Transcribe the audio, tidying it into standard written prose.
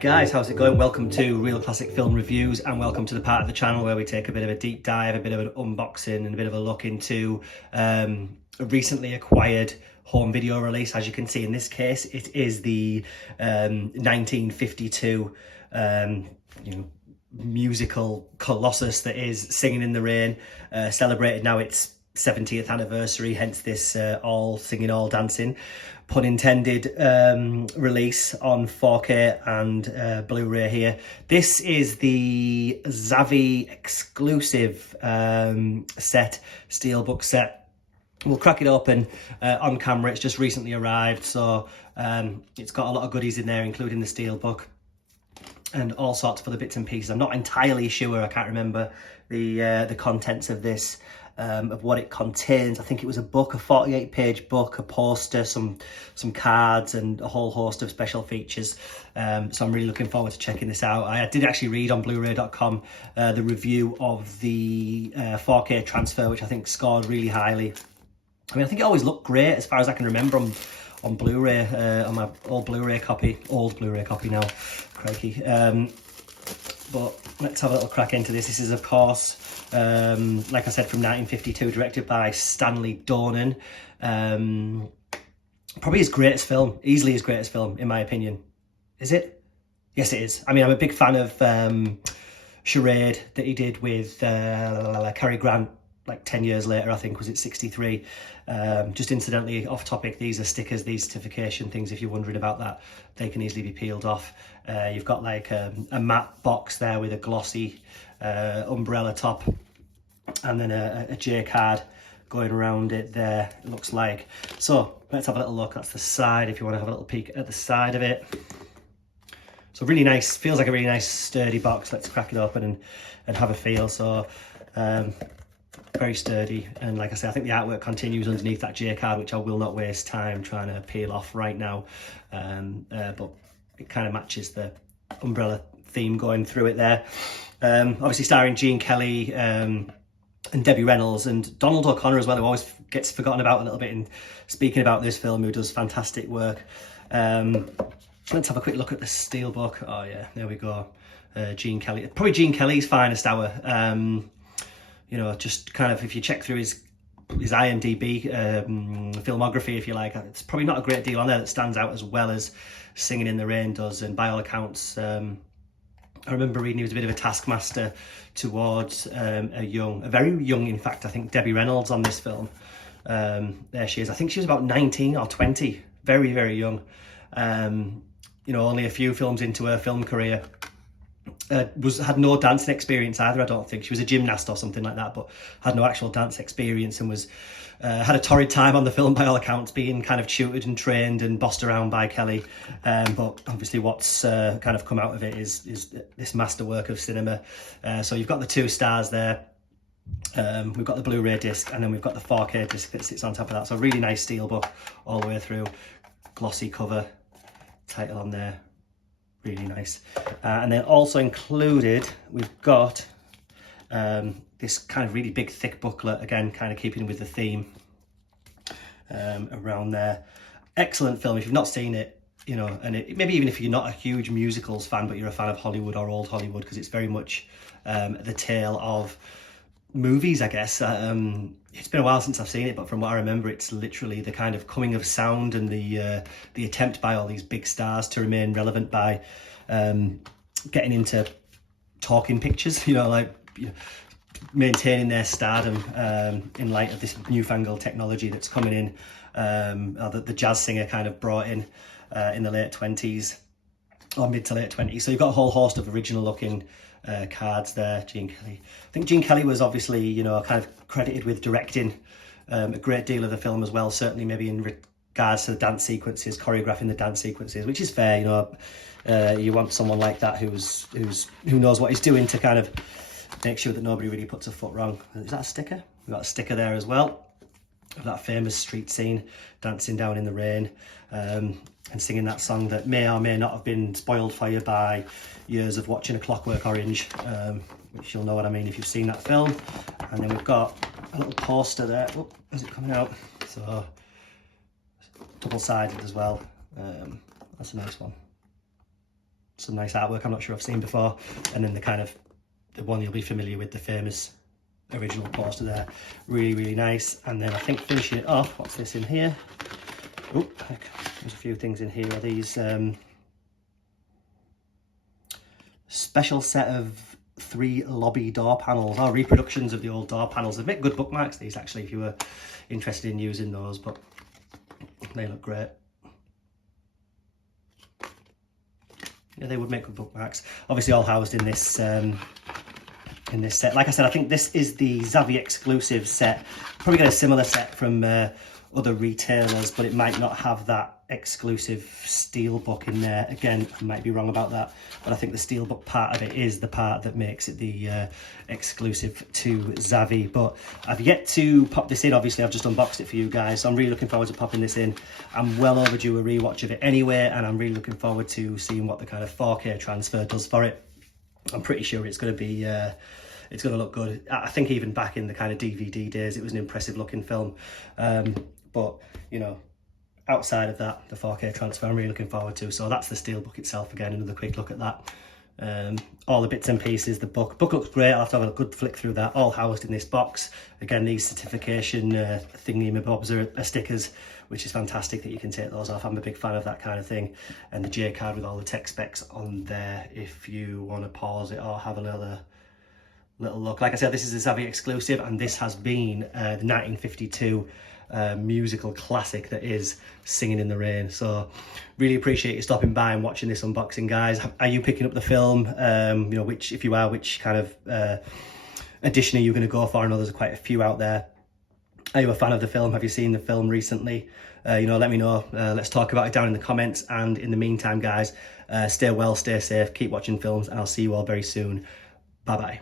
Guys, how's it going? Welcome to Real Classic Film Reviews, and welcome to the part of the channel where we take a bit of a deep dive, a bit of an unboxing and a bit of a look into a recently acquired home video release. As you can see in this case, it is the 1952 musical colossus that is Singin' in the Rain, celebrated now its 70th anniversary, hence this all singing, all dancing, pun intended, release on 4K and Blu-ray here. This is the Zavvi exclusive set, Steelbook set. We'll crack it open on camera. It's just recently arrived, so it's got a lot of goodies in there, including the Steelbook and all sorts of other bits and pieces. I'm not entirely sure, I can't remember the contents of this, of what it contains. I think it was a book, a 48-page book, a poster, some cards, and a whole host of special features. So I'm really looking forward to checking this out. I did actually read on Blu-ray.com the review of the 4K transfer, which I think scored really highly. I mean, I think it always looked great as far as I can remember on Blu-ray, on my old Blu-ray copy now, crikey. But let's have a little crack into this. This is, of course, like I said, from 1952, directed by Stanley Donen. Probably his greatest film, easily his greatest film, in my opinion. Is it? Yes, it is. I mean, I'm a big fan of Charade that he did with Cary Grant, like 10 years later, I think, was it 63? Just incidentally, off topic, these are stickers, these certification things, if you're wondering about that, they can easily be peeled off. You've got like a matte box there with a glossy umbrella top, and then a J card going around it there, it looks like. So let's have a little look. That's the side, if you want to have a little peek at the side of it. So really nice, feels like a really nice sturdy box. Let's crack it open and have a feel. So very sturdy, and like I say, I think the artwork continues underneath that J card, which I will not waste time trying to peel off right now, but it kind of matches the umbrella theme going through it there. Obviously starring Gene Kelly and Debbie Reynolds and Donald O'Connor as well, who always gets forgotten about a little bit in speaking about this film, who does fantastic work. Let's have a quick look at the Steelbook. Oh yeah, there we go. Gene Kelly, probably Gene Kelly's finest hour. You know, just kind of, if you check through his IMDb filmography, if you like, it's probably not a great deal on there that stands out as well as Singin' in the Rain does. And by all accounts, I remember reading he was a bit of a taskmaster towards a very young, in fact, I think Debbie Reynolds on this film. There she is. I think she was about 19 or 20, very, very young. You know, only a few films into her film career. Had no dancing experience either, I don't think. She was a gymnast or something like that, but had no actual dance experience, and was had a torrid time on the film by all accounts, being kind of tutored and trained and bossed around by Kelly. But obviously what's kind of come out of it is this masterwork of cinema. So you've got the two stars there. We've got the Blu-ray disc, and then we've got the 4K disc that sits on top of that. So really nice Steelbook all the way through, glossy cover, title on there. Really nice. And then also included, we've got this kind of really big thick booklet, again kind of keeping with the theme around there. Excellent film. If you've not seen it, you know, and maybe even if you're not a huge musicals fan, but you're a fan of Hollywood or old Hollywood, because it's very much the tale of movies, I guess. It's been a while since I've seen it, but from what I remember, it's literally the kind of coming of sound and the attempt by all these big stars to remain relevant by getting into talking pictures, you know, like, you know, maintaining their stardom in light of this newfangled technology that's coming in, or that the jazz singer kind of brought in the late 20s or mid to late 20s. So you've got a whole host of original looking cards there. Gene Kelly. I think Gene Kelly was obviously, you know, kind of credited with directing a great deal of the film as well, certainly maybe in regards to the dance sequences, choreographing the dance sequences, which is fair, you know. You want someone like that who knows what he's doing to kind of make sure that nobody really puts a foot wrong. Is that a sticker? We've got a sticker there as well of that famous street scene, dancing down in the rain, and singing that song that may or may not have been spoiled for you by years of watching A Clockwork Orange, which you'll know what I mean if you've seen that film. And then we've got a little poster there. Oh, is it coming out? So double-sided as well. That's a nice one. some nice artwork I'm not sure I've seen before. And then the one you'll be familiar with, the famous original poster there. Really, really nice. And then I think finishing it off, what's this in here? Oh, there's a few things in here. Are these special set of 3 lobby door panels, or reproductions of the old door panels. They make good bookmarks, these, actually, if you were interested in using those, but they look great. Yeah, they would make good bookmarks. Obviously all housed in this set. Like I said, I think this is the Zavvi exclusive set. Probably get a similar set from other retailers, but it might not have that exclusive Steelbook in there. Again, I might be wrong about that, but I think the Steelbook part of it is the part that makes it the exclusive to Zavvi. But I've yet to pop this in. Obviously, I've just unboxed it for you guys, so I'm really looking forward to popping this in. I'm well overdue a rewatch of it anyway, and I'm really looking forward to seeing what the kind of 4K transfer does for it. I'm pretty sure it's going to be it's going to look good. I think even back in the kind of DVD days, it was an impressive looking film. But you know, outside of that, the 4K transfer I'm really looking forward to. So that's the Steelbook itself. Again, another quick look at that. All the bits and pieces, the book looks great. I'll have to have a good flick through that, all housed in this box. Again, these certification thingy-mabobs are stickers, which is fantastic that you can take those off. I'm a big fan of that kind of thing. And the J card with all the tech specs on there if you want to pause it or have another little look. Like I said, this is a Zavvi exclusive, and this has been the 1952 musical classic that is Singin' in the Rain. So really appreciate you stopping by and watching this unboxing, guys. Are you picking up the film? You know, which, if you are, which kind of edition are you going to go for? I know there's quite a few out there. Are you a fan of the film? Have you seen the film recently? You know, let me know. Let's talk about it down in the comments. And in the meantime, guys, stay well, stay safe, keep watching films, and I'll see you all very soon. Bye bye.